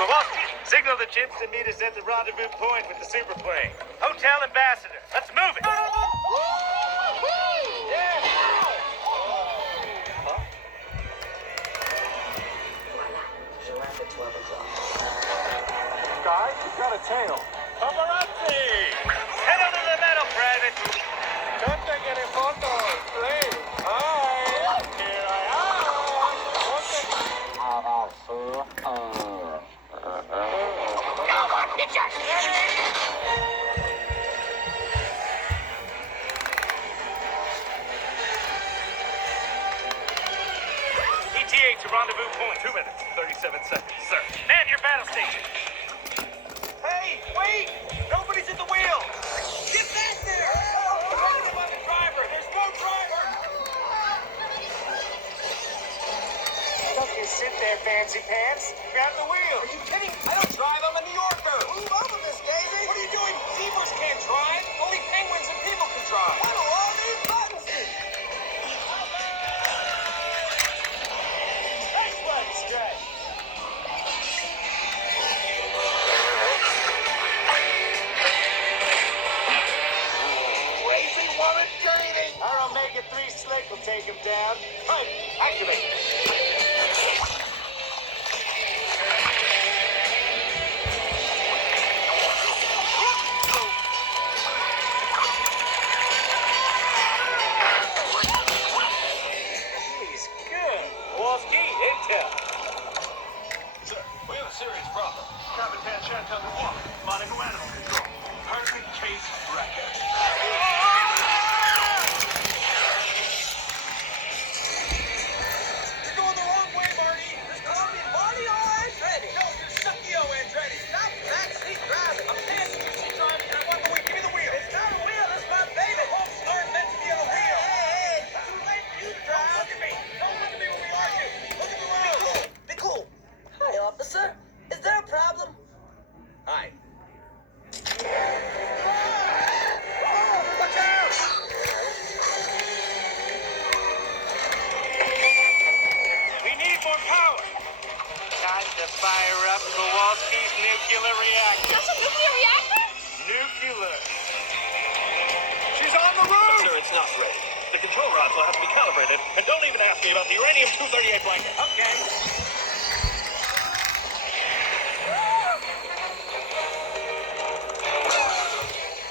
Kowalski, signal the chips to meet us at the rendezvous point with the superplane. Hotel Ambassador. Let's move it. Guy, you've got a tail. Paparazzi! Head under the metal, Private. Don't take any photos, please. Hi, here I ETA to rendezvous point. 2 minutes, 37 seconds, sir. Man your battle station. Hey, wait! Nobody's at the wheel! Get back there! I'm on the driver! There's no driver! Don't just sit there, fancy pants. Grab the wheel. Are you kidding? I don't drive, I'm a New Yorker! Move over, Miss Daisy! What are you doing? Zebras can't drive! Only penguins and people can drive! What do all these buttons do? Nice one, Stretch! Crazy woman training! Our Omega-3 slick will take him down. Pipe, activate. He's good. Kowalski, intel. Sir, we have a serious problem. Capitan Chantel Walker, Monaco Animal Control. Perfect case record. You're going the wrong way, Marty. There's Colombian Marty or Andretti. No, you're Suckio Andretti. Stop backseat driving. I'm passenger seat driving, and I want the wheel. Give me the wheel. It's not a wheel. It's my baby. Home start meant to be on a wheel. Hey, it's too late for you to drive. Don't look at me. Don't look at me when we argue. Look at the road. Be cool. Hi, officer. Is there a problem? Hi. Watch out! We need more power. Time to fire up Kowalski's nuclear reactor. Just a nuclear reactor? Nuclear. She's on the roof! Sir, it's not ready. The control rods will have to be calibrated. And don't even ask me about the uranium-238 blanket. Okay.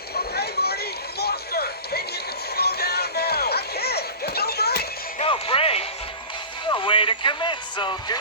Okay, Marty, you lost her. Maybe you can slow down now. I can't. There's no brakes. No brakes? No way to commit, soldier.